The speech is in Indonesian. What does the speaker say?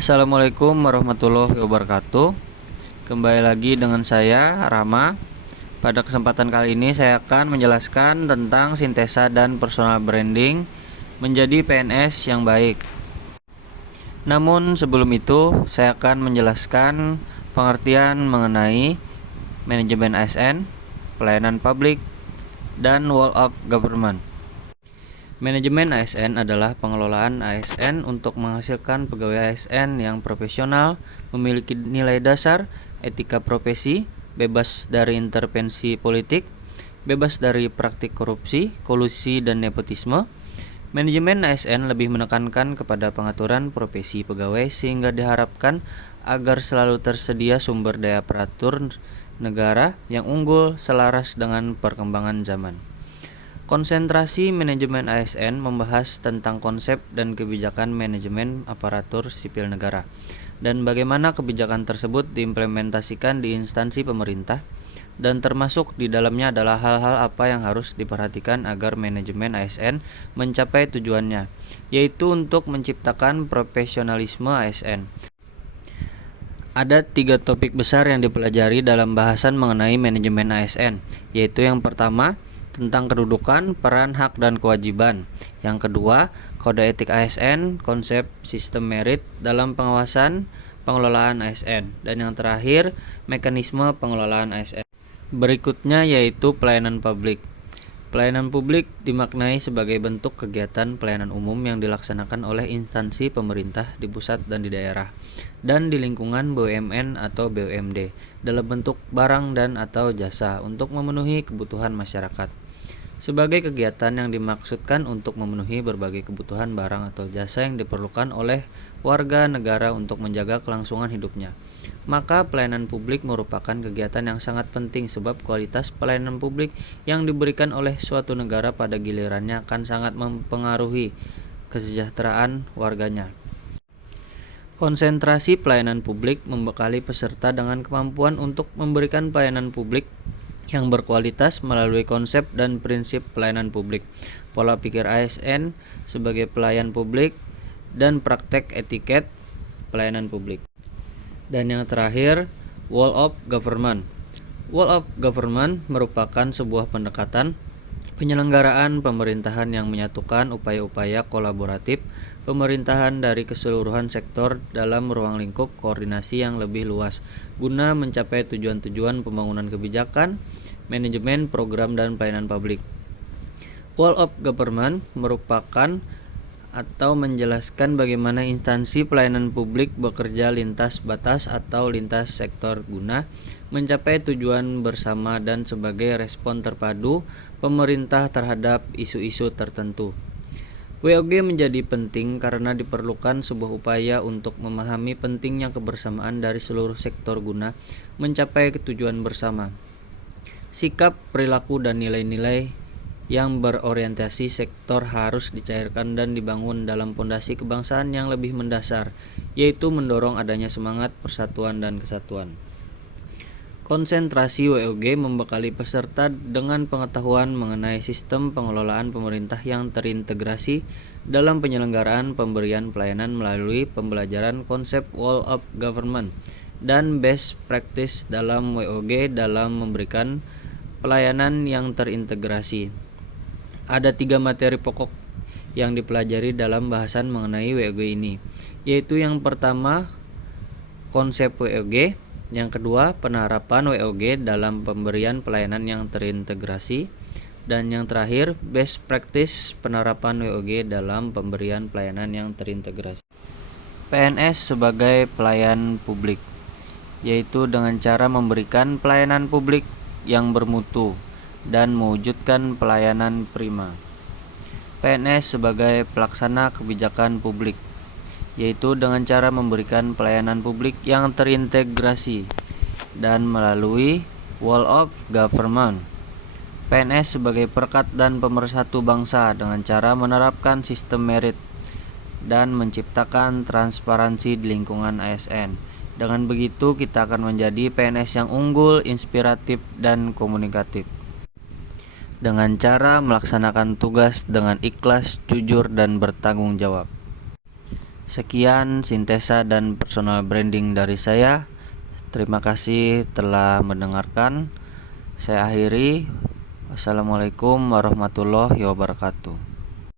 Assalamualaikum warahmatullahi wabarakatuh. Kembali lagi dengan saya Rama. Pada kesempatan kali ini saya akan menjelaskan tentang sintesa dan personal branding menjadi PNS yang baik. Namun sebelum itu saya akan menjelaskan pengertian mengenai manajemen ASN, pelayanan publik, dan whole of government. Manajemen ASN adalah pengelolaan ASN untuk menghasilkan pegawai ASN yang profesional, memiliki nilai dasar, etika profesi, bebas dari intervensi politik, bebas dari praktik korupsi, kolusi, dan nepotisme. Manajemen ASN lebih menekankan kepada pengaturan profesi pegawai sehingga diharapkan agar selalu tersedia sumber daya aparatur negara yang unggul selaras dengan perkembangan zaman. Konsentrasi manajemen ASN membahas tentang konsep dan kebijakan manajemen aparatur sipil negara dan bagaimana kebijakan tersebut diimplementasikan di instansi pemerintah, dan termasuk di dalamnya adalah hal-hal apa yang harus diperhatikan agar manajemen ASN mencapai tujuannya, yaitu untuk menciptakan profesionalisme ASN. Ada 3 topik besar yang dipelajari dalam bahasan mengenai manajemen ASN, yaitu yang pertama, tentang kedudukan, peran, hak, dan kewajiban. Yang kedua, kode etik ASN, konsep sistem merit dalam pengawasan pengelolaan ASN. Dan yang terakhir, mekanisme pengelolaan ASN. Berikutnya yaitu pelayanan publik. Pelayanan publik dimaknai sebagai bentuk kegiatan pelayanan umum yang dilaksanakan oleh instansi pemerintah di pusat dan di daerah, dan di lingkungan BUMN atau BUMD dalam bentuk barang dan atau jasa untuk memenuhi kebutuhan masyarakat. Sebagai kegiatan yang dimaksudkan untuk memenuhi berbagai kebutuhan barang atau jasa yang diperlukan oleh warga negara untuk menjaga kelangsungan hidupnya, maka pelayanan publik merupakan kegiatan yang sangat penting sebab kualitas pelayanan publik yang diberikan oleh suatu negara pada gilirannya akan sangat mempengaruhi kesejahteraan warganya. Konsentrasi pelayanan publik membekali peserta dengan kemampuan untuk memberikan pelayanan publik yang berkualitas melalui konsep dan prinsip pelayanan publik, pola pikir ASN sebagai pelayan publik, dan praktek etiket pelayanan publik. Dan yang terakhir, whole of government. Whole of government merupakan sebuah pendekatan penyelenggaraan pemerintahan yang menyatukan upaya-upaya kolaboratif pemerintahan dari keseluruhan sektor dalam ruang lingkup koordinasi yang lebih luas guna mencapai tujuan-tujuan pembangunan kebijakan, manajemen, program, dan pelayanan publik. Whole of government merupakan atau menjelaskan bagaimana instansi pelayanan publik bekerja lintas batas atau lintas sektor guna mencapai tujuan bersama dan sebagai respon terpadu pemerintah terhadap isu-isu tertentu. WOG menjadi penting karena diperlukan sebuah upaya untuk memahami pentingnya kebersamaan dari seluruh sektor guna mencapai tujuan bersama. Sikap, perilaku, dan nilai-nilai yang berorientasi sektor harus dicairkan dan dibangun dalam pondasi kebangsaan yang lebih mendasar, yaitu mendorong adanya semangat persatuan dan kesatuan. Konsentrasi WOG membekali peserta dengan pengetahuan mengenai sistem pengelolaan pemerintah yang terintegrasi dalam penyelenggaraan pemberian pelayanan melalui pembelajaran konsep whole of government dan best practice dalam WOG dalam memberikan pelayanan yang terintegrasi. Ada 3 materi pokok yang dipelajari dalam bahasan mengenai WOG ini, yaitu yang pertama, konsep WOG, yang kedua, penerapan WOG dalam pemberian pelayanan yang terintegrasi, dan yang terakhir, best practice penerapan WOG dalam pemberian pelayanan yang terintegrasi. PNS sebagai pelayan publik, yaitu dengan cara memberikan pelayanan publik yang bermutu dan mewujudkan pelayanan prima. PNS sebagai pelaksana kebijakan publik, yaitu dengan cara memberikan pelayanan publik yang terintegrasi dan melalui whole of government. PNS sebagai perekat dan pemersatu bangsa dengan cara menerapkan sistem merit dan menciptakan transparansi di lingkungan ASN. Dengan begitu kita akan menjadi PNS yang unggul, inspiratif, dan komunikatif. Dengan cara melaksanakan tugas dengan ikhlas, jujur, dan bertanggung jawab. Sekian sintesa dan personal branding dari saya. Terima kasih telah mendengarkan. Saya akhiri. Wassalamualaikum warahmatullahi wabarakatuh.